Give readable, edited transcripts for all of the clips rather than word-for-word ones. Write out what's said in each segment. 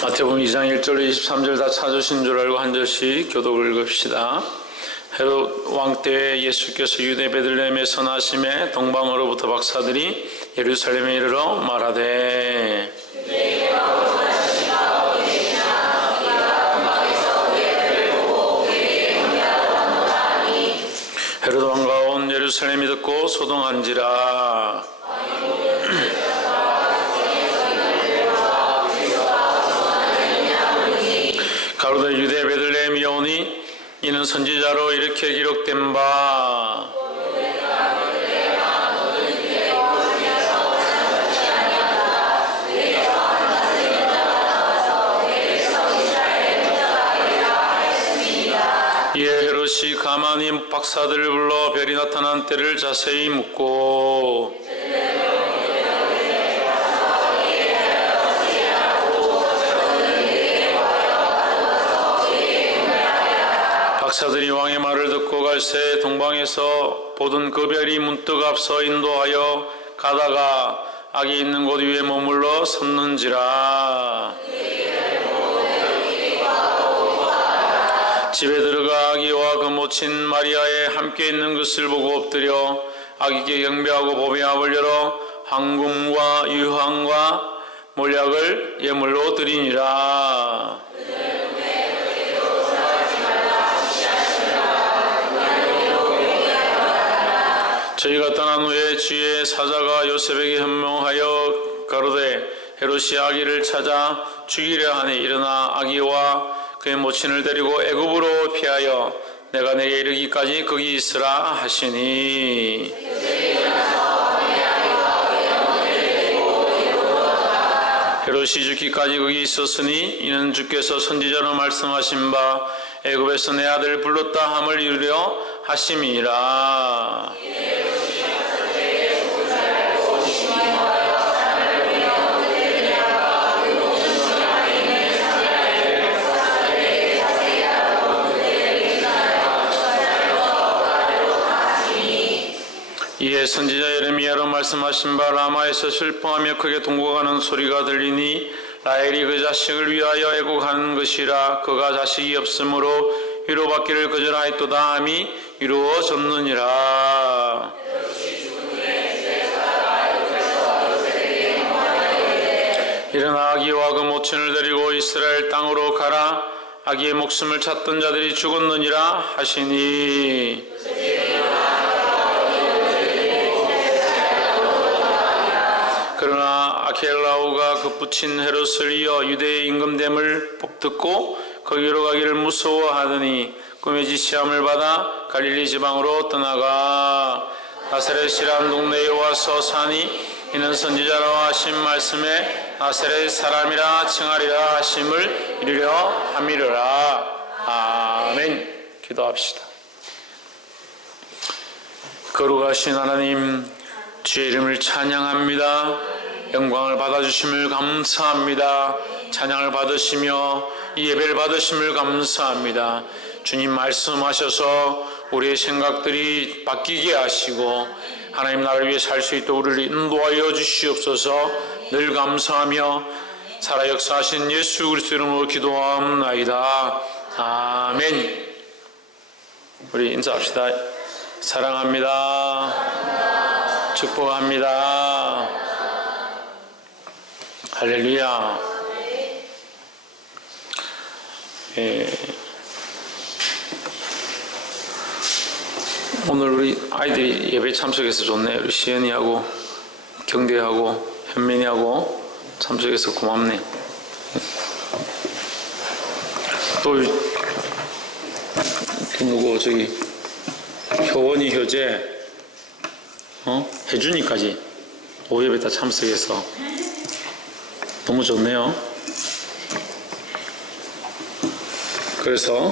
마태복음 2장 1절로 23절 다 찾으신 줄 알고 한 절씩 교독을 읽읍시다. 헤롯 왕 때에 예수께서 유대 베들레헴에서 나심에 동방으로부터 박사들이 예루살렘에 이르러 말하되 헤롯 왕과 온 예루살렘이 듣고 소동한지라. 가로되 유대 베들레헴이 오니 이는 선지자로 이렇게 기록된 바 이에 헤롯이 가만히 박사들을 불러 별이 나타난 때를 자세히 묻고 박사들이 왕의 말을 듣고 갈새 동방에서 보던 그 별이 문득 앞서 인도하여 가다가 아기 있는 곳 위에 머물러 섰는지라. 집에 들어가 아기와 그 모친 마리아에 함께 있는 것을 보고 엎드려 아기께 경배하고 봄의 앞을 열어 황금과 유황과 몰약을 예물로 드리니라. 저희가 떠난 후에 주의 사자가 요셉에게 현명하여 가로되 헤롯이 아기를 찾아 죽이려 하니 일어나 아기와 그의 모친을 데리고 애굽으로 피하여 내가 내게 이르기까지 거기 있으라 하시니 헤롯이 죽기까지 거기 있었으니 이는 주께서 선지자로 말씀하신 바 애굽에서 내 아들을 불렀다 함을 이루려 하심이라. 이에 선지자 예레미야로 말씀하신 바 라마에서 슬퍼하며 크게 동거하는 소리가 들리니 라헬이 그 자식을 위하여 애곡하는 것이라. 그가 자식이 없으므로 위로받기를 거절하였도다 함이 이루어졌느니라. 일어나 아기와 그 모친을 데리고 이스라엘 땅으로 가라. 아기의 목숨을 찾던 자들이 죽었느니라 하시니 그러나 아켈라오가 그 부친 헤롯을 이어 유대의 임금됨을 듣고 거기로 가기를 무서워하더니 꿈의 지시함을 받아 갈릴리 지방으로 떠나가 나사렛이란 동네에 와서 사니 이는 선지자로 하신 말씀에 나사렛 사람이라 칭하리라 하심을 이루려 함이로라. 아멘. 기도합시다. 거룩하신 하나님, 주의 이름을 찬양합니다. 영광을 받아주심을 감사합니다. 찬양을 받으시며 이 예배를 받으심을 감사합니다. 주님 말씀하셔서 우리의 생각들이 바뀌게 하시고 하나님 나라를 위해 살 수 있도록 우리를 인도하여 주시옵소서. 늘 감사하며 살아 역사하신 예수 그리스도 이름으로 기도하옵나이다. 아멘. 우리 인사합시다. 사랑합니다. 축복합니다. 할렐루야. 오늘 우리 아이들이 예배 참석해서 좋네. 우리 시연이하고 경대하고 현민이하고 참석해서 고맙네. 또 누구 저기 효원이 효재 혜준이까지 오예배 다 참석해서 너무 좋네요. 그래서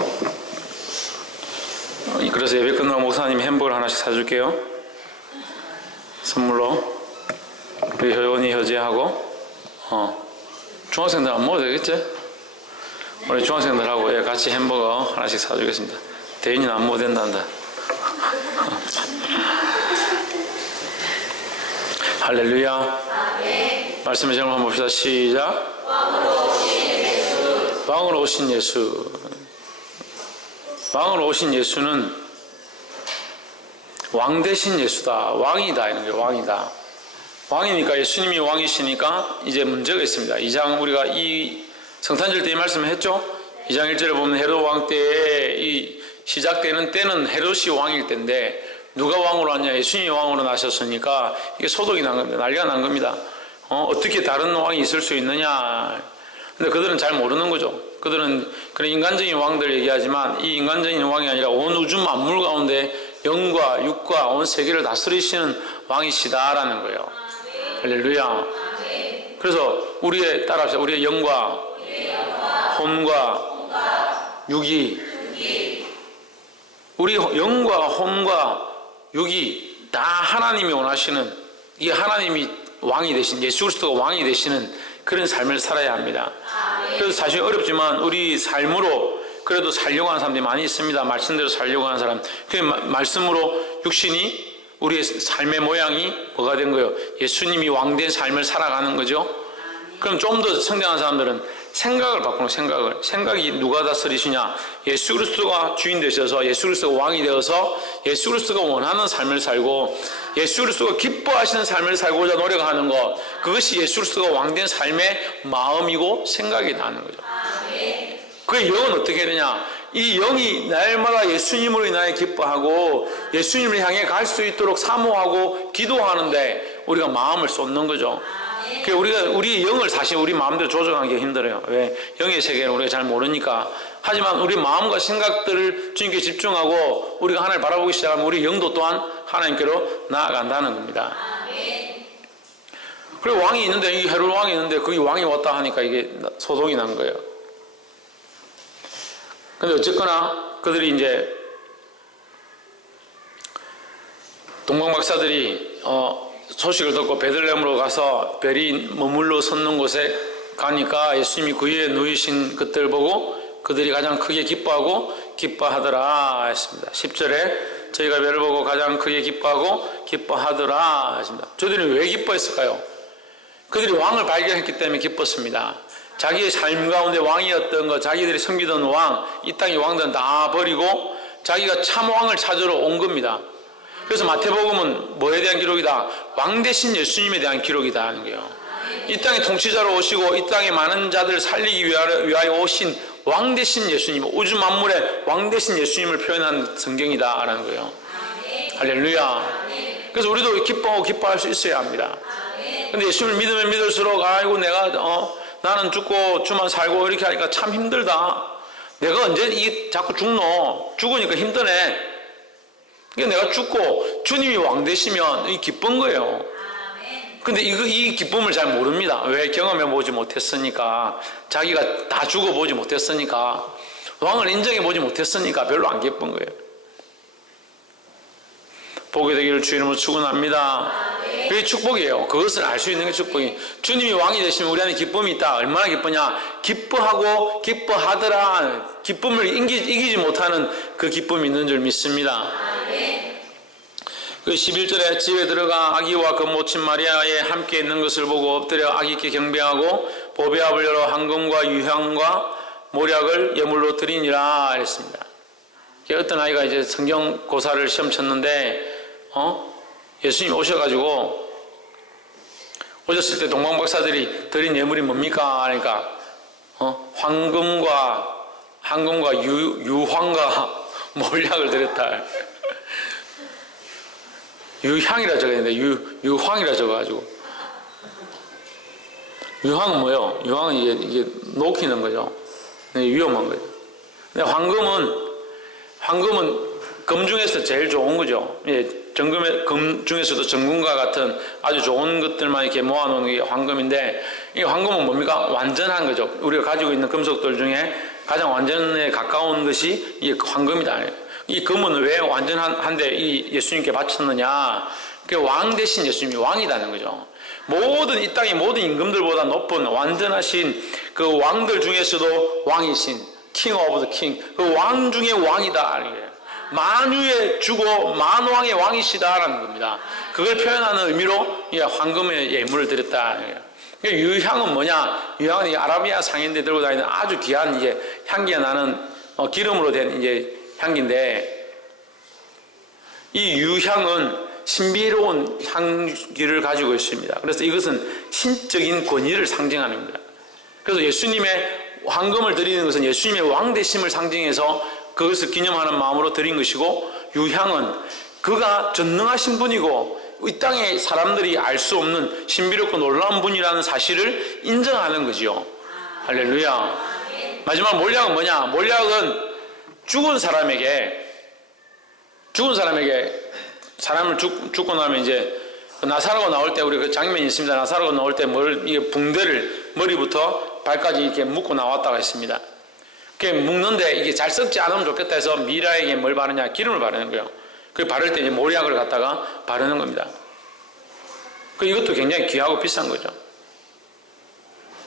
예배 끝나고 목사님 햄버거 하나씩 사줄게요. 선물로. 우리 효원이 효재하고 중학생들 안 먹어도 되겠지? 우리 중학생들하고 같이 햄버거 하나씩 사주겠습니다. 대인이는 안 먹어도 된단다. 할렐루야. 말씀의 제목 한번 봅시다. 시작. 왕으로 오신 예수. 왕으로 오신 예수는 왕 대신 예수다. 왕이다. 이런 게 왕이다. 왕이니까 예수님이 왕이시니까 이제 문제가 있습니다. 2장 우리가 이 성탄절 때 이 말씀을 했죠. 2장 1절에 보면 헤롯 왕 때에 이 시작되는 때는 헤롯이 왕일 때인데 누가 왕으로 왔냐? 예수님이 왕으로 나셨으니까 이게 소동이 난 겁니다. 난리가 난 겁니다. 어떻게 다른 왕이 있을 수 있느냐? 근데 그들은 잘 모르는 거죠. 그들은 그런 인간적인 왕들 얘기하지만 이 인간적인 왕이 아니라 온 우주 만물 가운데 영과 육과 온 세계를 다스리시는 왕이시다라는 거예요. 할렐루야. 그래서 우리의 따라합시다. 우리의 영과 홈과 육이 우리 영과 홈과 육이 다 하나님이 원하시는 이 하나님이 왕이 되신 예수 그리스도가 왕이 되시는 그런 삶을 살아야 합니다. 그래서 사실 어렵지만 우리 삶으로 그래도 살려고 하는 사람들이 많이 있습니다. 말씀대로 살려고 하는 사람. 그 말씀으로 육신이 우리의 삶의 모양이 뭐가 된 거예요? 예수님이 왕된 삶을 살아가는 거죠. 그럼 좀 더 성장한 사람들은 생각을 바꾸는 생각이 누가 다스리시냐? 예수 그리스도가 주인 되셔서 예수 그리스도가 왕이 되어서 예수 그리스도가 원하는 삶을 살고 예수 그리스도가 기뻐하시는 삶을 살고자 노력하는 것, 그것이 예수 그리스도가 왕된 삶의 마음이고 생각이 나는 거죠. 그 영은 어떻게 해야 되냐? 이 영이 날마다 예수님으로 인하여 기뻐하고 예수님을 향해 갈 수 있도록 사모하고 기도하는데 우리가 마음을 쏟는 거죠. 우리가 우리 영을 사실 우리 마음대로 조정하기 힘들어요. 왜? 영의 세계를 우리가 잘 모르니까. 하지만 우리 마음과 생각들을 주님께 집중하고 우리가 하나님을 바라보기 시작하면 우리 영도 또한 하나님께로 나아간다는 겁니다. 그리고 왕이 있는데, 이 헤롯 왕이 있는데 거기 왕이 왔다 하니까 이게 소동이 난 거예요. 근데 어쨌거나 그들이 이제 동방 박사들이 소식을 듣고 베들레헴으로 가서 별이 머물러 섰는 곳에 가니까 예수님이 그 위에 누이신 것들 보고 그들이 가장 크게 기뻐하더라 했습니다. 10절에 저희가 별을 보고 가장 크게 기뻐하더라 했습니다. 저들은 왜 기뻐했을까요? 그들이 왕을 발견했기 때문에 기뻤습니다. 자기의 삶 가운데 왕이었던 것, 자기들이 섬기던 왕, 이 땅의 왕들은 다 버리고 자기가 참 왕을 찾으러 온 겁니다. 그래서 마태복음은 뭐에 대한 기록이다? 왕 대신 예수님에 대한 기록이다 하는 거예요. 이 땅의 통치자로 오시고 이 땅의 많은 자들을 살리기 위하여 오신 왕 대신 예수님, 우주 만물의 왕 대신 예수님을 표현한 성경이다 라는 거예요. 할렐루야. 그래서 우리도 기뻐할 수 있어야 합니다. 근데 예수님을 믿으면 믿을수록 아이고 내가 나는 죽고 주만 살고 이렇게 하니까 참 힘들다. 내가 언제 이게 자꾸 죽으니까 힘드네. 내가 죽고 주님이 왕 되시면 이 기쁜 거예요. 근데 이 기쁨을 잘 모릅니다. 왜? 경험해 보지 못했으니까. 자기가 다 죽어보지 못했으니까. 왕을 인정해 보지 못했으니까 별로 안 기쁜 거예요. 보게 되기를 주 이름으로 축원합니다. 그게 축복이에요. 그것을 알 수 있는 게 축복이. 주님이 왕이 되시면 우리 안에 기쁨이 있다. 얼마나 기쁘냐? 기뻐하고 기뻐하더라. 기쁨을 이기지 못하는 그 기쁨이 있는 줄 믿습니다. 그 11절에 집에 들어가 아기와 그 모친 마리아에 함께 있는 것을 보고 엎드려 아기께 경배하고 보배압을 열어 황금과 유향과 모략을 예물로 드리니라 했습니다. 어떤 아이가 이제 성경 고사를 시험 쳤는데 예수님이 오셔가지고 오셨을 때 동방 박사들이 드린 예물이 뭡니까? 그러니까 황금과 유황과 몰약을 드렸다. 유향이라 적었는데 유황이라 적어가지고. 유황은 뭐예요? 유황은 이게 녹이는 거죠. 위험한 거죠. 근데 황금은 금 중에서 제일 좋은 거죠. 금 중에서도 정금과 같은 아주 좋은 것들만 이렇게 모아놓은 게 황금인데, 이 황금은 뭡니까? 완전한 거죠. 우리가 가지고 있는 금속들 중에 가장 완전에 가까운 것이 이 황금이다. 이 금은 왜 완전한데 이 예수님께 바쳤느냐? 그 왕 대신 예수님이 왕이라는 거죠. 이 땅의 모든 임금들보다 높은 완전하신 그 왕들 중에서도 왕이신 king of the king, 그 왕 중에 왕이다. 만유의 주고 만왕의 왕이시다라는 겁니다. 그걸 표현하는 의미로 황금의 예물을 드렸다. 유향은 뭐냐? 유향은 이 아라비아 상인들 들고 다니는 아주 귀한 이제 향기가 나는 기름으로 된 이제 향기인데, 이 유향은 신비로운 향기를 가지고 있습니다. 그래서 이것은 신적인 권위를 상징하는 겁니다. 그래서 예수님의 황금을 드리는 것은 예수님의 왕되심을 상징해서 그것을 기념하는 마음으로 드린 것이고, 유향은 그가 전능하신 분이고 이 땅에 사람들이 알 수 없는 신비롭고 놀라운 분이라는 사실을 인정하는 거지요. 할렐루야. 마지막 몰약은 뭐냐? 몰약은 죽은 사람에게 사람을 죽고 나면 이제 나사로가 나올 때, 우리 그 장면이 있습니다. 나사로가 나올 때 이게 붕대를 머리부터 발까지 이렇게 묶고 나왔다가 했습니다. 그게 묶는데 이게 잘 썩지 않으면 좋겠다 해서 미라에게 뭘 바르냐? 기름을 바르는 거예요. 그 바를 때 이제 몰약을 갖다가 바르는 겁니다. 이것도 굉장히 귀하고 비싼 거죠.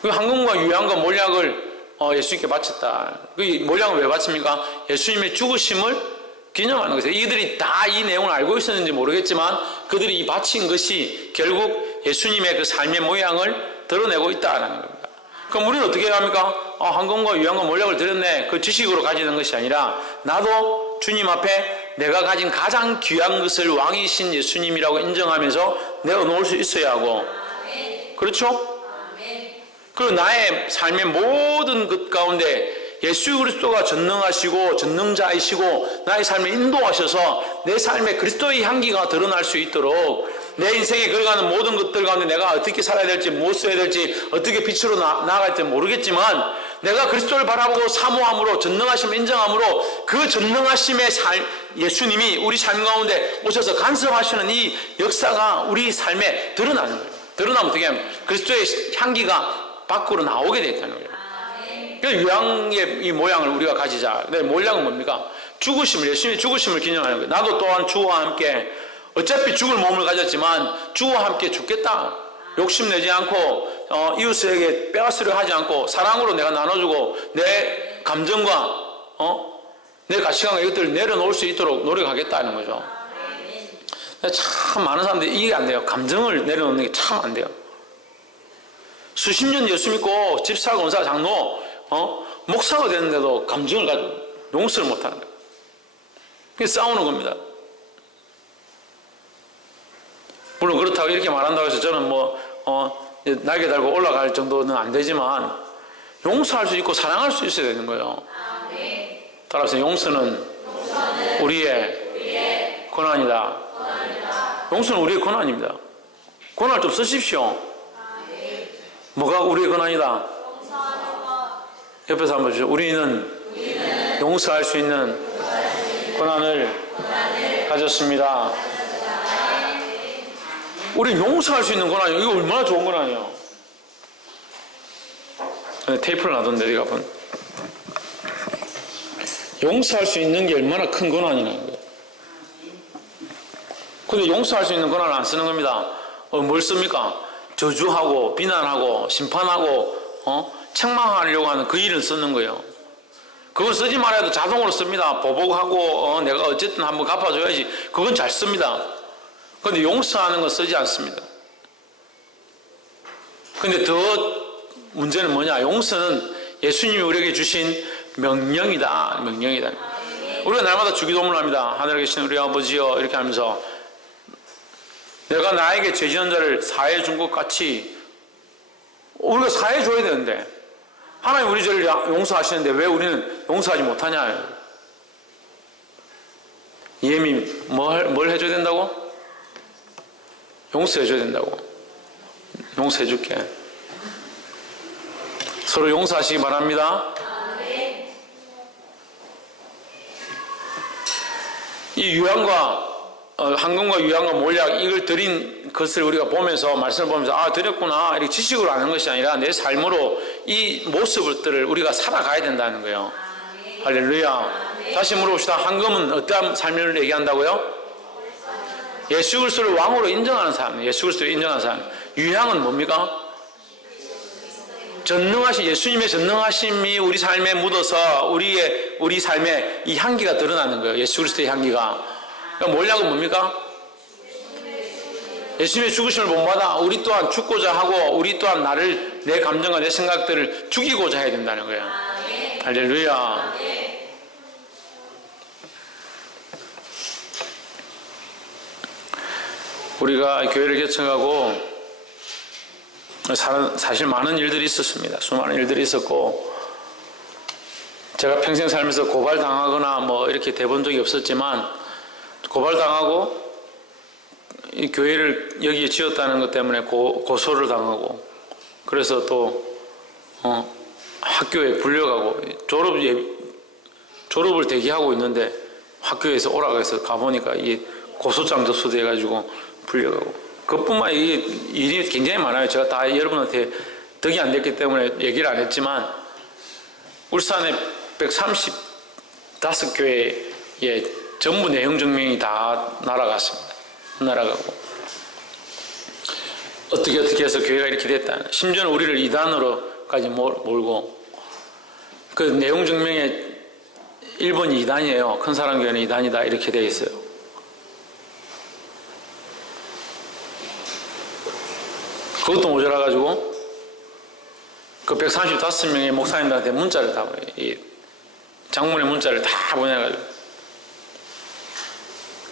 그 황금과 유향과 몰약을 예수님께 바쳤다. 그 몰약을 왜 바칩니까? 예수님의 죽으심을 기념하는 것이에요. 이들이 다 이 내용을 알고 있었는지 모르겠지만 그들이 이 바친 것이 결국 예수님의 그 삶의 모양을 드러내고 있다는 겁니다. 그럼 우리는 어떻게 해야 합니까? 황금과 유향과 몰약을 드렸네. 그 지식으로 가지는 것이 아니라 나도 주님 앞에 내가 가진 가장 귀한 것을 왕이신 예수님이라고 인정하면서 내어놓을 수 있어야 하고, 그렇죠? 그리고 나의 삶의 모든 것 가운데 예수 그리스도가 전능하시고 전능자이시고 나의 삶을 인도하셔서 내 삶에 그리스도의 향기가 드러날 수 있도록, 내 인생에 걸어가는 모든 것들 가운데 내가 어떻게 살아야 될지, 무엇을 해야 될지, 어떻게 빛으로 나아갈지 모르겠지만 내가 그리스도를 바라보고 사모함으로, 전능하심을 인정함으로 그 전능하심의 예수님이 우리 삶 가운데 오셔서 간섭하시는 이 역사가 우리 삶에 드러나는 거예요. 드러나면 어떻게 하면 그리스도의 향기가 밖으로 나오게 되겠다는 거예요. 그러니까 유향의 이 모양을 우리가 가지자. 근데 몰약은 뭡니까? 죽으심을, 예수님의 죽으심을 기념하는 거예요. 나도 또한 주와 함께, 어차피 죽을 몸을 가졌지만 주와 함께 죽겠다. 욕심내지 않고 이웃에게 빼앗으려 하지 않고 사랑으로 내가 나눠주고 내 감정과 내 가치관과 이것들을 내려놓을 수 있도록 노력하겠다는 거죠. 참 많은 사람들이 이게 안 돼요. 감정을 내려놓는 게 참 안 돼요. 수십 년 예수 믿고 집사, 권사, 장로, 목사가 되는데도 감정을 가지고 용서를 못하는 거예요. 그게 싸우는 겁니다. 물론 그렇다고 이렇게 말한다고 해서 저는 날개 달고 올라갈 정도는 안 되지만 용서할 수 있고 사랑할 수 있어야 되는 거예요. 따라서 용서는 우리의 권한이다. 용서는 우리의 권한입니다. 권한을 좀 쓰십시오. 뭐가 우리의 권한이다? 옆에서 한번 주시죠. 우리는 용서할 수 있는 권한을 가졌습니다. 우리는 용서할 수 있는 권한이에요. 이거 얼마나 좋은 권한이에요. 테이프를 놔뒀는데 어디 가본. 용서할 수 있는 게 얼마나 큰 권한이라는 거예요. 근데 용서할 수 있는 권한을 안 쓰는 겁니다. 뭘 씁니까? 저주하고 비난하고 심판하고 책망하려고 하는 그 일을 쓰는 거예요. 그걸 쓰지 말아야 해도 자동으로 씁니다. 보복하고 내가 어쨌든 한번 갚아줘야지. 그건 잘 씁니다. 그런데 용서하는 건 쓰지 않습니다. 근데 더 문제는 뭐냐? 용서는 예수님이 우리에게 주신 명령이다. 명령이다. 우리가 날마다 주기도문을 합니다. 하늘에 계신 우리 아버지여, 이렇게 하면서 내가 나에게 죄 지은 자를 사해 준 것 같이, 우리가 사해 줘야 되는데 하나님 우리 죄를 용서하시는데 왜 우리는 용서하지 못하냐? 예미 뭘 해줘야 된다고? 용서해줘야 된다고. 용서해줄게. 서로 용서하시기 바랍니다. 이 유향과 황금과 유향과 몰약, 이걸 드린 것을 우리가 보면서, 말씀을 보면서 드렸구나, 이렇게 지식으로 아는 것이 아니라 내 삶으로 이 모습들을 우리가 살아가야 된다는 거예요. 할렐루야. 다시 물어봅시다. 황금은 어떠한 삶을 얘기한다고요? 예수 그리스도를 왕으로 인정하는 사람, 예수 그리스도를 인정하는 사람. 유향은 뭡니까? 전능하신 예수님의 전능하심이 우리 삶에 묻어서 우리 삶에 이 향기가 드러나는 거예요. 예수 그리스도의 향기가. 몰약은 뭡니까? 예수님의 죽으심을 본받아 우리 또한 죽고자 하고 우리 또한 나를 내 감정과 내 생각들을 죽이고자 해야 된다는 거예요. 할렐루야. 우리가 교회를 개척하고 사실 많은 일들이 있었습니다. 수많은 일들이 있었고 제가 평생 살면서 고발당하거나 뭐 이렇게 돼본 적이 없었지만 고발당하고 이 교회를 여기에 지었다는 것 때문에 고소를 당하고 그래서 또 학교에 불려가고 졸업을 대기하고 있는데 학교에서 오라고 해서 가보니까 이게 고소장 접수돼가지고 불려가고 그것뿐만 이게 일이 굉장히 많아요. 제가 다 여러분한테 덕이 안 됐기 때문에 얘기를 안 했지만 울산에 135교회에 전부 내용 증명이 다 날아갔습니다. 날아가고 어떻게 해서 교회가 이렇게 됐다. 심지어는 우리를 이단으로까지 몰고 그 내용 증명에 1번이 이단이에요. 큰 사랑교회는 이단이다 이렇게 되어 있어요. 그것도 모자라가지고 그 135명의 목사님들한테 문자를 다 보내요. 장문의 문자를 다 보내가지고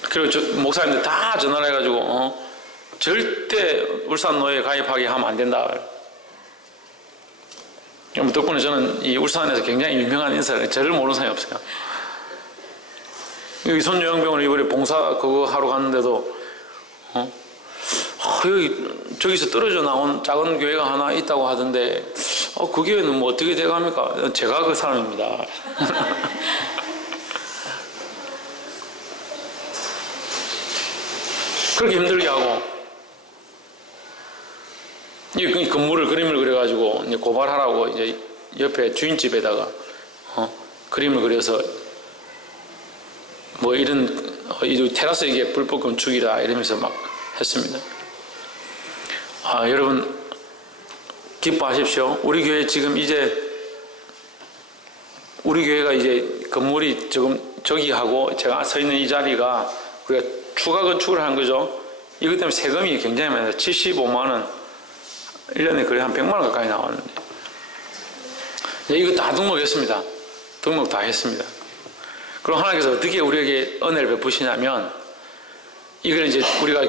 그리고 목사님들 다 전화를 해가지고 절대 울산노예에 가입하게 하면 안 된다. 덕분에 저는 이 울산에서 굉장히 유명한 인사를 저를 모르는 사람이 없어요. 여기 손요양병원을 이번에 봉사 그거 하러 갔는데도 여기 저기서 떨어져 나온 작은 교회가 하나 있다고 하던데 그 교회는 뭐 어떻게 돼갑니까? 제가 그 사람입니다. 그렇게 힘들게 하고 이 건물을 그림을 그려가지고 이제 고발하라고 이제 옆에 주인집에다가 그림을 그려서 뭐 이런 테라스 이게 불법 건축이다 이러면서 막 했습니다. 여러분 기뻐하십시오. 우리 교회 지금 이제 우리 교회가 이제 건물이 지금 저기 하고 제가 서 있는 이 자리가 우리가 추가 건축을 한 거죠. 이것 때문에 세금이 굉장히 많아요. 75만 원 1년에 거의 한 100만 원 가까이 나왔는데 이거 다 등록했습니다. 등록 다 했습니다. 그럼 하나님께서 어떻게 우리에게 은혜를 베푸시냐면 이걸 이제 우리가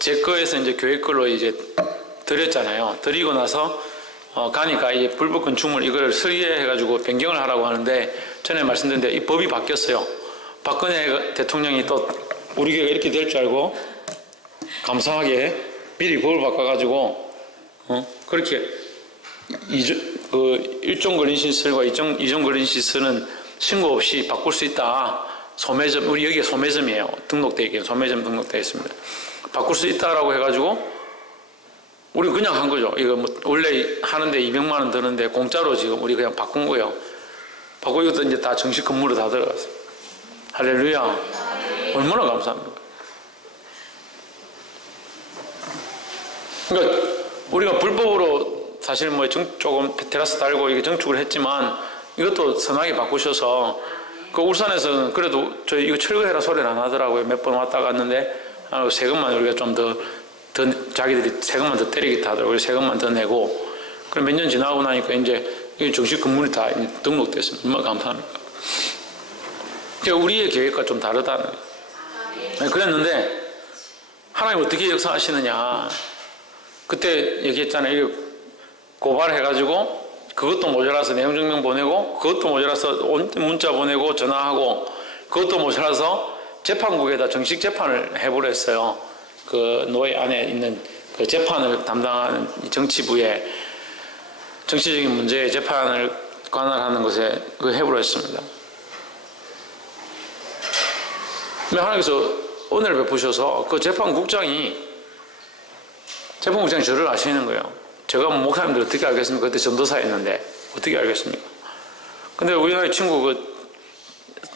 제 거에서 이제 교회 걸로 이제 드렸잖아요. 드리고 나서 가니까 이게 불법 건축물 이걸 수리해가지고 변경을 하라고 하는데 전에 말씀드렸는데 이 법이 바뀌었어요. 박근혜 대통령이 또 우리 교회가 이렇게 될 줄 알고 감사하게 미리 법을 바꿔가지고 그렇게 일종 걸린 시설과 이종 걸린 시설은 신고 없이 바꿀 수 있다. 소매점 우리 여기에 소매점이에요. 등록되어 있긴 소매점 등록되어 있습니다. 바꿀 수 있다라고 해가지고 우리 그냥 한 거죠. 이거 뭐 원래 하는데 200만 원 드는데 공짜로 지금 우리 그냥 바꾼 거예요. 바꾸고 이것도 이제 다 정식 건물로 다 들어갔어요. 할렐루야. 얼마나 감사합니까? 그러니까 우리가 불법으로 사실 뭐 조금 테라스 달고 이게 정축을 했지만 이것도 선하게 바꾸셔서 그 울산에서는 그래도 저희 이거 철거해라 소리는 안 하더라고요. 몇 번 왔다 갔는데 세금만 우리가 좀 더 자기들이 세금만 더 때리겠다 하더라고요. 세금만 더 내고 그럼 몇 년 지나고 나니까 이제 이게 정식 건물이 다 등록됐습니다. 얼마나 감사합니까? 그러니까 우리의 계획과 좀 다르다는 거예요. 그랬는데 하나님 어떻게 역사하시느냐 그때 얘기했잖아요. 고발해가지고 그것도 모자라서 내용증명 보내고 그것도 모자라서 문자 보내고 전화하고 그것도 모자라서 재판국에다 정식 재판을 해버렸어요. 그 노예 안에 있는 그 재판을 담당하는 정치부에 정치적인 문제에 재판을 관할하는 것에 그 해버렸습니다. 근데 하나님께서 은혜를 베푸셔서 그 재판국장이 저를 아시는 거예요. 제가 목사님들 어떻게 알겠습니까? 그때 전도사였는데 어떻게 알겠습니까? 근데 우리나라 친구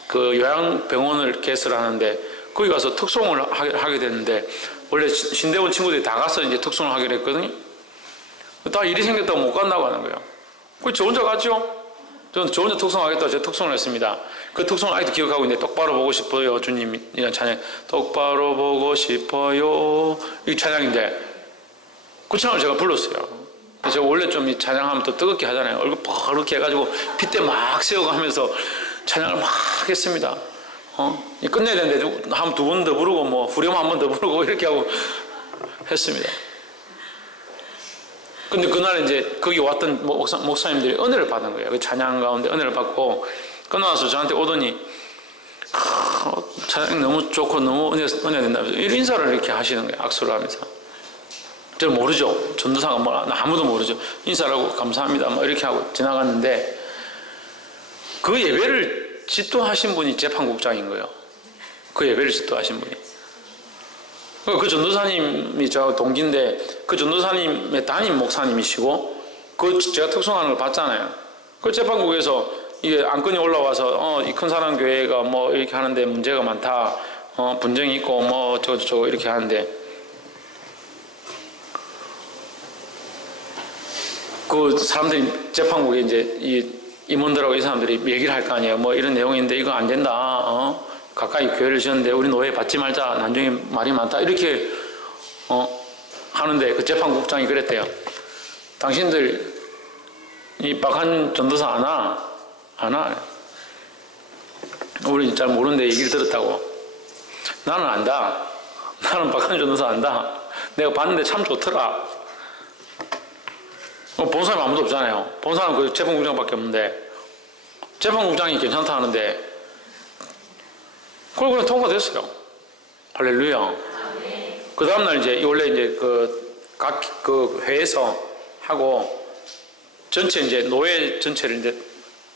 그 요양병원을 개설을 하는데 거기 가서 특송을 하게 됐는데 원래 신대원 친구들이 다 가서 이제 특송을 하기로 했거든요. 다 일이 생겼다고 못 간다고 하는 거예요. 저 혼자 갔죠? 저는 저 혼자 특송하겠다고 제가 특송을 했습니다. 그 특송을 아직도 기억하고 있는데 똑바로 보고 싶어요 주님이란 찬양. 똑바로 보고 싶어요 이 찬양인데 그 찬양을 제가 불렀어요. 제가 원래 좀 이 찬양하면 또 뜨겁게 하잖아요. 얼굴 퍼렇게 해가지고 핏대 막 세우고 하면서 찬양을 막 했습니다. 끝내야 되는데 한 두 번 더 부르고 뭐 후렴 한 번 더 부르고 이렇게 하고 했습니다. 근데 그날 이제 거기 왔던 목사님들이 은혜를 받은 거예요. 그 찬양 가운데 은혜를 받고 끝나서 저한테 오더니 찬양 너무 좋고 너무 은혜 된다면서 인사를 이렇게 하시는 거예요. 악수를 하면서. 저는 모르죠. 전도사가 뭐 아무도 모르죠. 인사를 하고 감사합니다 뭐 이렇게 하고 지나갔는데 그 예배를 지도하신 분이 재판국장인 거예요. 그 예배를 지도하신 분이. 그 전도사님이 저 동기인데 그 전도사님의 담임 목사님이시고 그 제가 특송하는 걸 봤잖아요. 그 재판국에서 이게 안건이 올라와서 이 큰 사람 교회가 뭐 이렇게 하는데 문제가 많다, 분쟁이 있고 뭐 저거 이렇게 하는데 그 사람들이 재판국에 이제 이 임원들하고 이 사람들이 얘기를 할 거 아니에요. 뭐 이런 내용인데 이거 안 된다. 가까이 교회를 지었는데 우리 노예 받지 말자. 나중에 말이 많다. 이렇게 하는데 그 재판국장이 그랬대요. 당신들 이 박한 전도사 안 와. 우리 잘 모르는데 얘기를 들었다고. 나는 안다. 나는 박한 전도사 안다. 내가 봤는데 참 좋더라. 본 사람이 아무도 없잖아요. 본 사람은 그 재판국장밖에 없는데 재판국장이 괜찮다 하는데 그걸 통과됐어요. 할렐루야. 그 다음날 이제 원래 이제 각 회에서 하고 전체 이제 노예 전체를 이제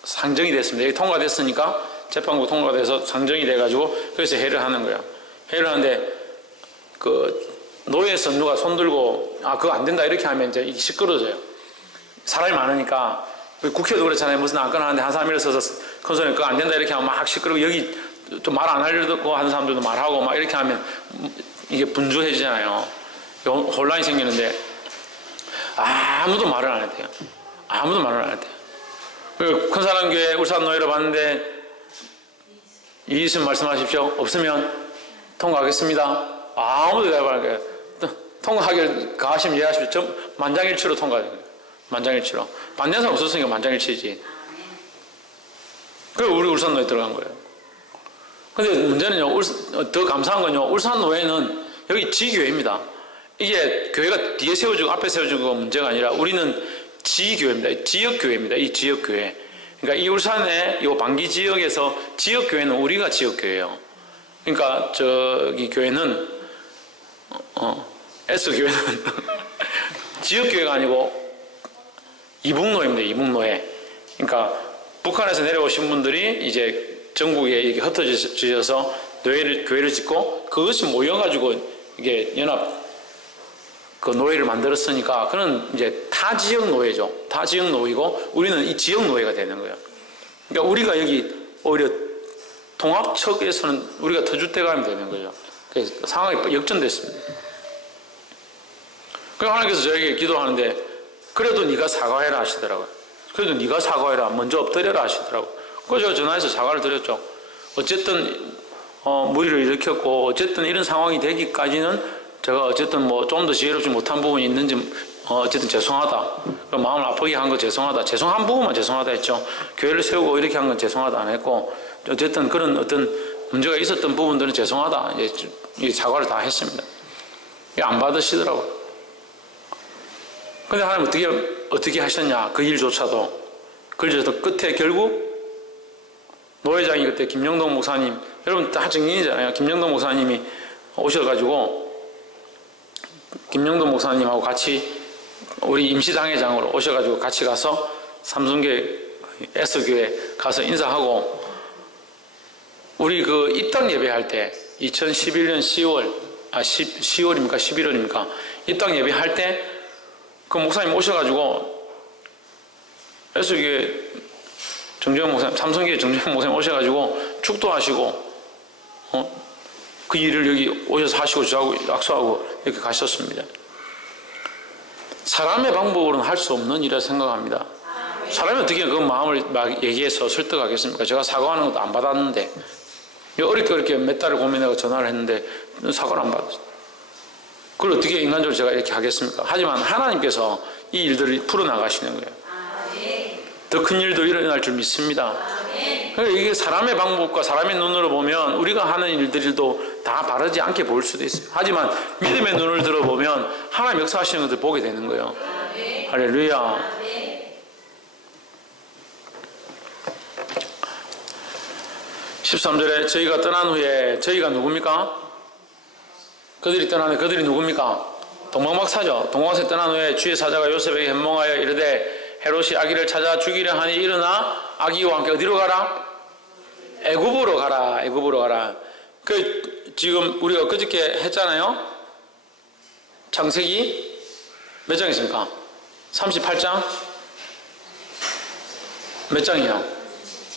상정이 됐습니다. 이게 통과됐으니까 재판국 통과돼서 상정이 돼가지고 그래서 회를 하는 거예요. 회를 하는데 그 노예 선주가 손들고 그거 안 된다 이렇게 하면 이제 시끄러져요. 사람이 많으니까 국회도 그렇잖아요. 무슨 안건 하는데 한 사람이 일어서서 큰 소리 그거 안 된다 이렇게 하면 막 시끄러워. 여기 좀 말 안 하려고 하는 사람들도 말하고 막 이렇게 하면 이게 분주해지잖아요. 혼란이 생기는데 아무도 말을 안 했대요. 아무도 말을 안 했대요. 큰 사람 교회 울산 노예로 봤는데 이의 있으면 말씀하십시오. 없으면 통과하겠습니다. 아무도 대답 안 할 거예요. 통과하길 가하시면 이해하십시오. 만장일치로 통과해요. 만장일치로. 반대한 사람 없었으니까 만장일치지. 그래서 우리 울산 노예 들어간 거예요. 근데 문제는요, 더 감사한 건요, 울산 노예는 여기 지교회입니다. 이게 교회가 뒤에 세워지고 앞에 세워지고 문제가 아니라 우리는 지교회입니다. 지역교회입니다. 이 지역교회. 그러니까 이 울산의 이 방기 지역에서 지역교회는 우리가 지역교회예요. 그러니까 저기 교회는, S교회는 지역교회가 아니고 이북노예입니다. 이북노예. 그러니까 북한에서 내려오신 분들이 이제 전국에 이렇게 흩어지셔서 교회를 짓고 그것이 모여가지고 이게 그 노예를 만들었으니까 그는 이제 타 지역 노예죠. 타 지역 노예고 우리는 이 지역 노예가 되는 거예요. 그러니까 우리가 여기 오히려 통합척에서는 우리가 터줏대감이 되는 거죠. 그래서 상황이 역전됐습니다. 그래서 하나님께서 저에게 기도하는데 그래도 네가 사과해라 하시더라고요. 그래도 네가 사과해라. 먼저 엎드려라 하시더라고요. 그래서 제가 전화해서 사과를 드렸죠. 어쨌든 무리를 일으켰고 어쨌든 이런 상황이 되기까지는 제가 어쨌든 뭐 좀 더 지혜롭지 못한 부분이 있는지 어쨌든 죄송하다. 마음을 아프게 한 거 죄송하다. 죄송한 부분만 죄송하다 했죠. 교회를 세우고 이렇게 한 건 죄송하다 안 했고 어쨌든 그런 어떤 문제가 있었던 부분들은 죄송하다. 이제 사과를 다 했습니다. 안 받으시더라고요. 근데 하나님 어떻게 하셨냐. 그 일조차도. 그래서 끝에 결국 노회장이 그때 김영동 목사님, 여러분 다 증인이잖아요. 김영동 목사님이 오셔가지고 김영동 목사님하고 같이 우리 임시당회장으로 오셔가지고 같이 가서 삼성교회 S교회 가서 인사하고 우리 그 입당 예배할 때 2011년 10월입니까 11월입니까 입당 예배할 때 그 목사님 오셔가지고 S교회 정재현 목사님, 삼성교회 정재현 목사님 오셔가지고 축도하시고, 그 일을 여기 오셔서 하시고 저하고 약속하고 이렇게 가셨습니다. 사람의 방법으로는 할 수 없는 일이라 생각합니다. 사람이 어떻게 그 마음을 막 얘기해서 설득하겠습니까? 제가 사과하는 것도 안 받았는데 어렵게 몇 달을 고민하고 전화를 했는데 사과를 안 받았어요. 그걸 어떻게 인간적으로 제가 이렇게 하겠습니까? 하지만 하나님께서 이 일들을 풀어나가시는 거예요. 더 큰 일도 일어날 줄 믿습니다. 그러니까 이게 사람의 방법과 사람의 눈으로 보면 우리가 하는 일들도 다 바르지 않게 보일 수도 있어요. 하지만 믿음의 눈을 들어보면 하나님 역사하시는 것을 보게 되는 거예요. 할렐루야. 13절에 저희가 떠난 후에 저희가 누굽니까? 그들이 떠난 후에 그들이 누굽니까? 동방박사죠. 동방박사 떠난 후에 주의 사자가 요셉에게 현몽하여 이르되 헤롯이 아기를 찾아 죽이려 하니 일어나 아기와 함께 어디로 가라? 애굽으로 가라. 애굽으로 가라. 그 지금 우리가 그저께 했잖아요. 창세기 몇 장 있습니까? 38장? 몇 장이요?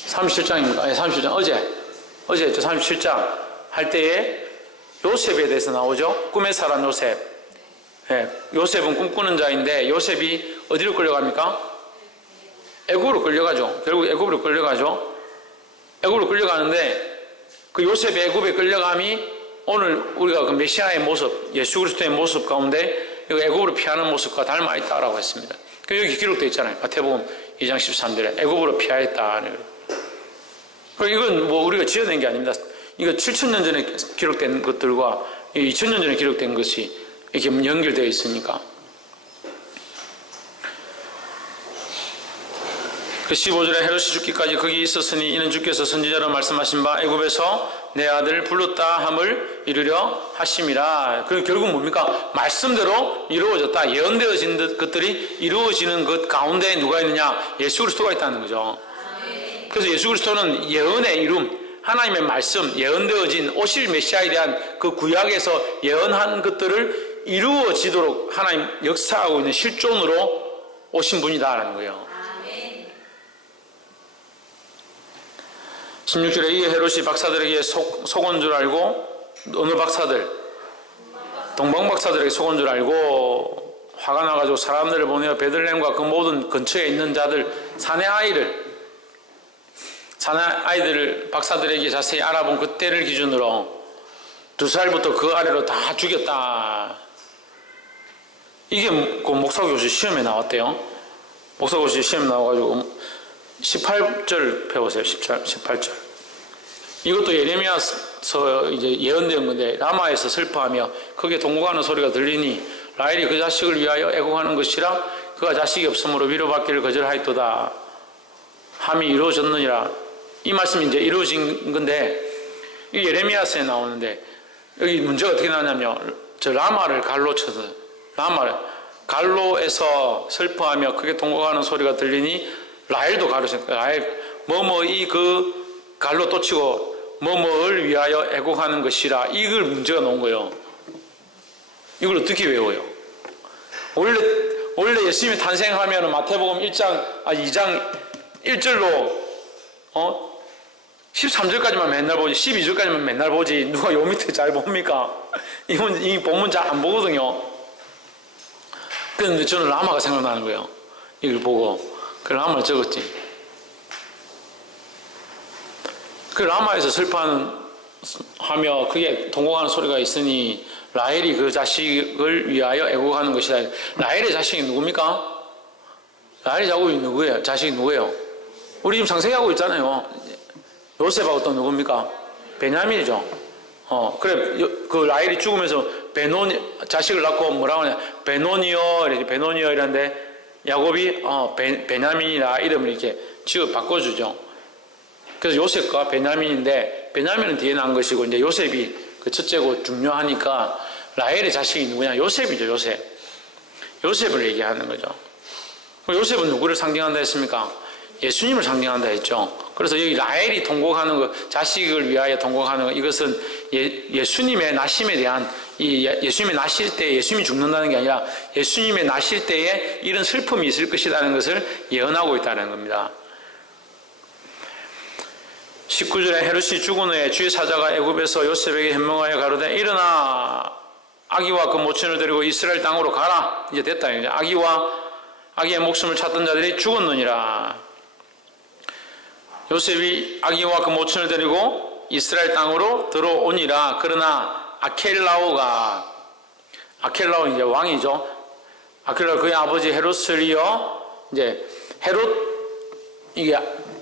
37장입니까? 아니 37장 어제 했죠. 37장 할 때에 요셉에 대해서 나오죠. 꿈의 사람 요셉. 요셉은 꿈꾸는 자인데 요셉이 어디로 끌려갑니까? 애굽으로 끌려가죠. 결국 애굽으로 끌려가죠. 애굽으로 끌려가는데 그 요셉의 애굽에 끌려감이 오늘 우리가 그 메시아의 모습, 예수 그리스도의 모습 가운데 애굽으로 피하는 모습과 닮아 있다라고 했습니다. 여기 기록되어 있잖아요. 마태복음 2장 13절에 애굽으로 피하였다. 이건 뭐 우리가 지어낸 게 아닙니다. 이거 7,000년 전에 기록된 것들과 2,000년 전에 기록된 것이 이렇게 연결되어 있으니까. 그 15절에 헤롯이 죽기까지 거기 있었으니 이는 주께서 선지자로 말씀하신 바 애굽에서 내 아들을 불렀다 함을 이루려 하심이라. 그리고 결국 뭡니까? 말씀대로 이루어졌다. 예언되어진 것들이 이루어지는 것 가운데 누가 있느냐? 예수 그리스도가 있다는 거죠. 그래서 예수 그리스도는 예언의 이룸, 하나님의 말씀, 예언되어진 오실 메시아에 대한 그 구약에서 예언한 것들을 이루어지도록 하나님 역사하고 있는 실존으로 오신 분이다라는 거예요. 16절에 이 헤롯이 박사들에게 속은 줄 알고, 어느 박사들? 동방 박사들에게 속은 줄 알고 화가 나가지고 사람들을 보내어 베들레헴과 그 모든 근처에 있는 자들, 사내 아이들을 박사들에게 자세히 알아본 그때를 기준으로 2살부터 그 아래로 다 죽였다. 이게 그 목사교시 시험에 나왔대요. 목사교시 시험에 나와가지고 18절 배우세요. 18절. 이것도 예레미야서 이제 예언된 건데, 라마에서 슬퍼하며 크게 동거하는 소리가 들리니 라헬이 그 자식을 위하여 애곡하는 것이라. 그가 자식이 없으므로 위로받기를 거절하였도다. 함이 이루어졌느니라. 이 말씀이 이제 이루어진 건데, 이 예레미야서에 나오는데, 여기 문제가 어떻게 나냐면, 저 라마를 갈로 쳐서, 라마를 갈로에서 슬퍼하며 크게 동거하는 소리가 들리니 라헬도 갈로 쳤다. 라헬 뭐뭐이 그 갈로 또 치고 뭐뭐를 위하여 애곡하는 것이라. 이걸 문제가 나온 거예요. 이걸 어떻게 외워요? 원래 예수님이 탄생하면 마태복음 2장 1절로 13절까지만 맨날 보지 12절까지만 맨날 보지 누가 요 밑에 잘 봅니까? 이 본문 잘 안 보거든요. 그런데 저는 라마가 생각나는 거예요. 이걸 보고 그 라마를 적었지. 그 라마에서 슬퍼하며 그게 동공하는 소리가 있으니 라헬이 그 자식을 위하여 애곡하는 것이다. 라헬의 자식이 누굽니까? 라헬의 자식이 누구예요? 우리 지금 상세하고 있잖아요. 요셉하고 또 누굽니까? 베냐민이죠. 그래, 그 라헬이 죽으면서 자식을 낳고 뭐라고 하냐? 베노니어 이랬는데, 야곱이, 베냐민이라 이름을 이렇게 바꿔주죠. 그래서 요셉과 베냐민인데, 베냐민은 뒤에 난 것이고, 이제 요셉이 그 첫째고 중요하니까, 라헬의 자식이 누구냐? 요셉이죠, 요셉. 요셉을 얘기하는 거죠. 요셉은 누구를 상징한다 했습니까? 예수님을 상징한다 했죠. 그래서 여기 라헬이 통곡하는 것, 자식을 위하여 통곡하는 것, 이것은 예수님의 나심에 대한, 예수님의 나실 때 예수님이 죽는다는 게 아니라 예수님의 나실 때에 이런 슬픔이 있을 것이라는 것을 예언하고 있다는 겁니다. 19절에 헤롯이 죽은 후에 주의 사자가 애굽에서 요셉에게 현명하여 가로되 일어나 아기와 그 모친을 데리고 이스라엘 땅으로 가라. 이제 됐다. 이제 아기의 목숨을 찾던 자들이 죽었느니라. 요셉이 아기와 그 모친을 데리고 이스라엘 땅으로 들어오니라. 그러나 아켈라오가 이제 왕이죠. 아켈라오 그의 아버지 헤롯을이요. 이제 헤롯 이게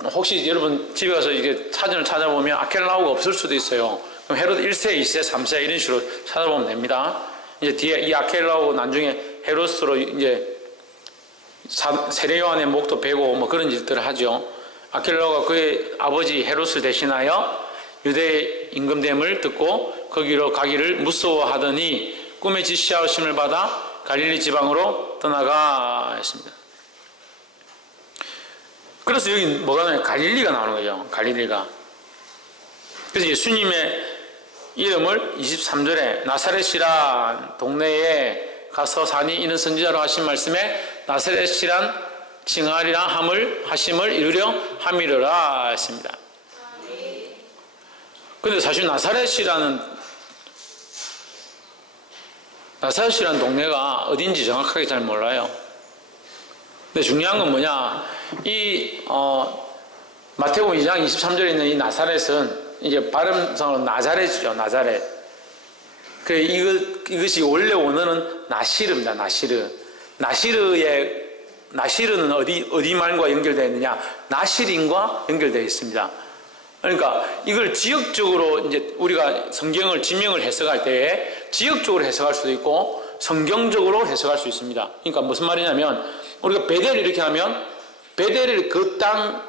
혹시 여러분 집에 가서 이게 사진을 찾아보면 아켈라오가 없을 수도 있어요. 그럼 헤롯 1세, 2세, 3세 이런 식으로 찾아보면 됩니다. 이제 뒤에 이 아켈라오 나중에 헤롯으로 이제 세례 요한의 목도 베고 뭐 그런 일들을 하죠. 아켈라오가 그의 아버지 헤롯을 대신하여 유대 임금됨을 듣고 거기로 가기를 무서워하더니 꿈에 지시하심을 받아 갈릴리 지방으로 떠나가 했습니다. 그래서 여기 뭐가 나와요? 갈릴리가 나오는 거죠. 갈릴리가. 그래서 예수님의 이름을 23절에 나사렛이란 동네에 가서 사니 이는 선지자로 하신 말씀에 나사렛이란 칭하리라 하심을 이루려 함이르라 했습니다. 근데 사실 나사렛이라는 동네가 어딘지 정확하게 잘 몰라요. 근데 중요한 건 뭐냐? 이 마태복음 2장 23절에 있는 이 나사렛은 이제 발음상으로 나자렛이죠. 나자렛. 이것이 원래 원어는 나시르입니다. 나시르는 어디 말과 연결되어 있느냐? 나시린과 연결되어 있습니다. 그러니까 이걸 지역적으로 이제 우리가 성경을 지명을 해석할 때에 지역적으로 해석할 수도 있고 성경적으로 해석할 수 있습니다. 그러니까 무슨 말이냐면 우리가 베델 이렇게 하면 베델을 그 땅,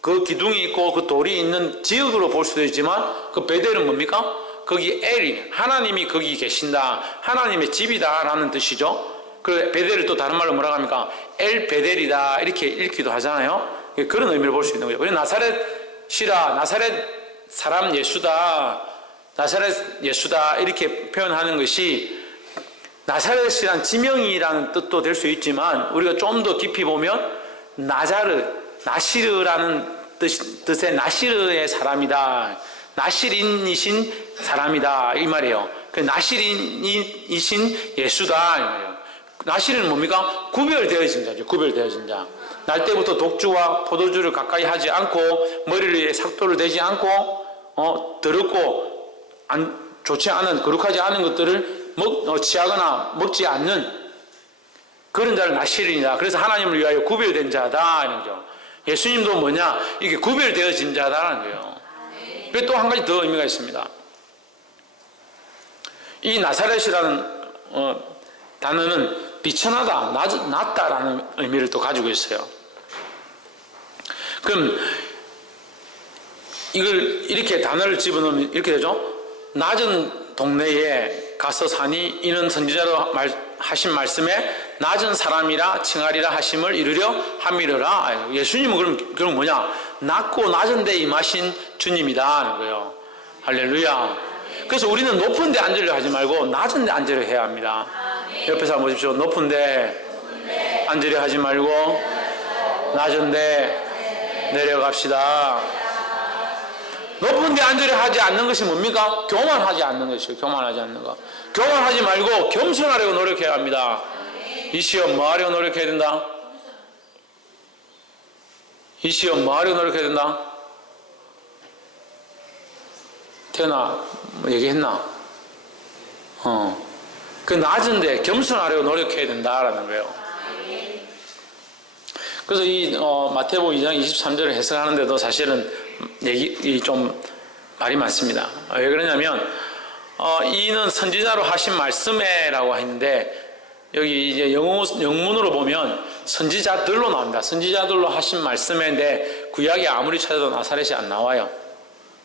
그 기둥이 있고 그 돌이 있는 지역으로 볼 수도 있지만 그 베델은 뭡니까? 거기 엘이 하나님이 거기 계신다. 하나님의 집이다 라는 뜻이죠. 그 베델을 또 다른 말로 뭐라고 합니까? 엘 베델이다 이렇게 읽기도 하잖아요. 그런 의미를 볼 수 있는 거죠. 그래서 나사렛 사람 예수다. 나사렛 예수다 이렇게 표현하는 것이 나사렛이란 지명이라는 뜻도 될 수 있지만 우리가 좀 더 깊이 보면 나시르라는 뜻의 나시르의 사람이다. 나시린이신 사람이다 이 말이에요. 그 나시린이신 예수다 이 말이에요. 나시르는 뭡니까? 구별되어진 자죠. 구별되어진 자. 날 때부터 독주와 포도주를 가까이 하지 않고 머리에 삭도를 대지 않고 더럽고 좋지 않은 거룩하지 않은 것들을 취하거나 먹지 않는 그런 자를 나시린이다. 그래서 하나님을 위하여 구별된 자다 이런 거죠. 예수님도 뭐냐? 이게 구별되어진 자다라는 거예요. 그리고 또 한 가지 더 의미가 있습니다. 이 나사렛이라는 단어는 비천하다, 낮다라는 의미를 또 가지고 있어요. 그럼 이걸 이렇게 단어를 집어넣으면 이렇게 되죠. 낮은 동네에 가서 사니 이는 선지자로 하신 말씀에 낮은 사람이라 칭하리라 하심을 이루려 함이르라. 예수님은 그럼 뭐냐? 낮고 낮은 데 임하신 주님이다 하는 거예요. 할렐루야. 그래서 우리는 높은 데 앉으려 하지 말고 낮은 데 앉으려 해야 합니다. 옆에서 한번 보십시오. 높은 데 앉으려 하지 말고 낮은 데 내려갑시다. 높은 데 앉으려 하지 않는 것이 뭡니까? 교만하지 않는 것이요. 교만하지 않는 것. 교만하지 말고 겸손하려고 노력해야 합니다. 이 시험 뭐 하려고 노력해야 된다? 이 시험 뭐 하려고 노력해야 된다? 태연아 뭐 얘기했나? 그 낮은데 겸손하려고 노력해야 된다라는 거예요. 그래서 이 마태복음 2장 23절을 해석하는데도 사실은 좀 말이 많습니다. 왜 그러냐면 이는 선지자로 하신 말씀에라고 했는데 여기 이제 영문으로 보면 선지자들로 나옵니다. 선지자들로 하신 말씀인데 구약에 아무리 찾아도 나사렛이 안 나와요.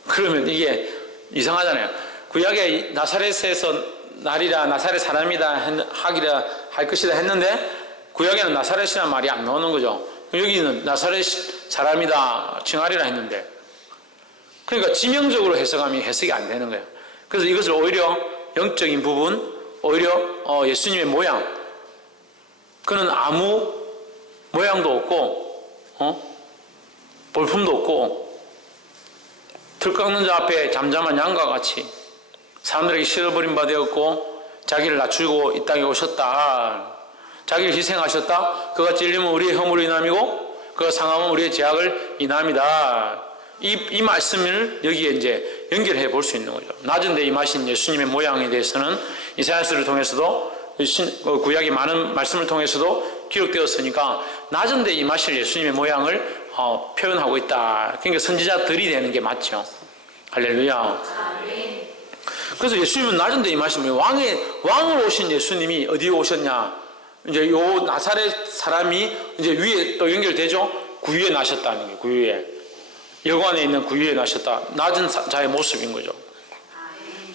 그러면 이게 이상하잖아요. 구약에 나사렛에서 나리라 나사렛 사람이다 하기라 할 것이다 했는데 구약에는 나사렛이라는 말이 안 나오는 거죠. 여기는 나사렛 사람이다 칭하리라 했는데 그러니까 지명적으로 해석하면 해석이 안 되는 거예요. 그래서 이것을 오히려 영적인 부분 오히려 예수님의 모양 그는 아무 모양도 없고 볼품도 없고 틀 깎는 자 앞에 잠잠한 양과 같이 사람들에게 실어버린 바 되었고 자기를 낮추고 이 땅에 오셨다. 자기를 희생하셨다. 그가 찔리면 우리의 허물을 인함이고 그가 상하면 우리의 죄악을 인함이다. 이 말씀을 여기에 이제 연결해 볼 수 있는 거죠. 낮은 데 임하신 예수님의 모양에 대해서는 이사야서를 통해서도 구약의 많은 말씀을 통해서도 기록되었으니까 낮은 데 임하실 예수님의 모양을 표현하고 있다. 그러니까 선지자들이 되는 게 맞죠. 할렐루야. 그래서 예수님은 낮은 데 임하시면 왕으로 오신 예수님이 어디에 오셨냐? 이제 요 나사렛 사람이 이제 위에 또 연결되죠. 구유에 나셨다는 게 구유에 여관에 있는 구유에 나셨다. 낮은 자의 모습인 거죠.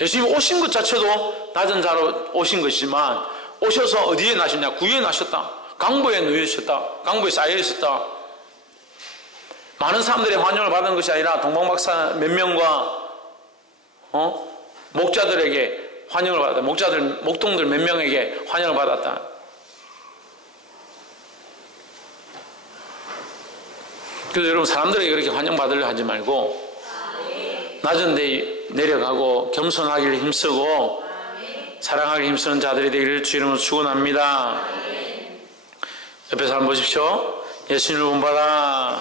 예수님 오신 것 자체도 낮은 자로 오신 것이지만 오셔서 어디에 나셨냐? 구유에 나셨다. 강보에 누우셨다. 강보에 쌓여 있었다. 많은 사람들의 환영을 받은 것이 아니라 동방박사 몇 명과 목자들에게 환영을 받았다. 목동들 몇 명에게 환영을 받았다. 그래서 여러분 사람들에게 그렇게 환영받으려 하지 말고 낮은 데 내려가고 겸손하기를 힘쓰고 사랑하기를 힘쓰는 자들이 되기를 주 이름으로 축원합니다. 옆에 사람 보십시오. 예수님을 본받아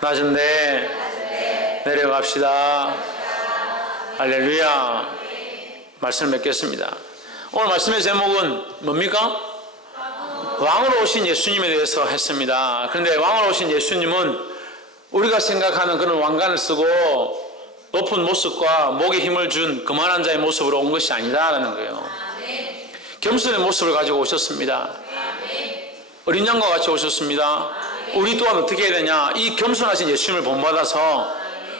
낮은 데 내려갑시다. 할렐루야. 말씀을 맺겠습니다. 오늘 말씀의 제목은 뭡니까? 왕으로 오신 예수님에 대해서 했습니다. 그런데 왕으로 오신 예수님은 우리가 생각하는 그런 왕관을 쓰고 높은 모습과 목에 힘을 준 거만한 자의 모습으로 온 것이 아니다라는 거예요. 겸손의 모습을 가지고 오셨습니다. 어린 양과 같이 오셨습니다. 우리 또한 어떻게 해야 되냐? 이 겸손하신 예수님을 본받아서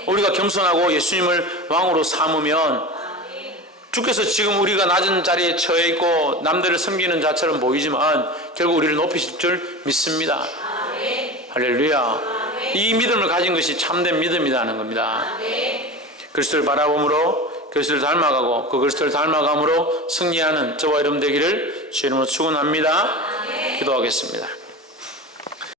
우리가 겸손하고 예수님을 왕으로 삼으면 주께서 지금 우리가 낮은 자리에 처해 있고 남들을 섬기는 자처럼 보이지만 결국 우리를 높이실 줄 믿습니다. 할렐루야. 이 믿음을 가진 것이 참된 믿음이라는 겁니다. 그리스도를 바라봄으로 그리스도를 닮아가고 그 그리스도를 닮아감으로 승리하는 저와 여러분 되기를 주 이름으로 축원합니다. 기도하겠습니다.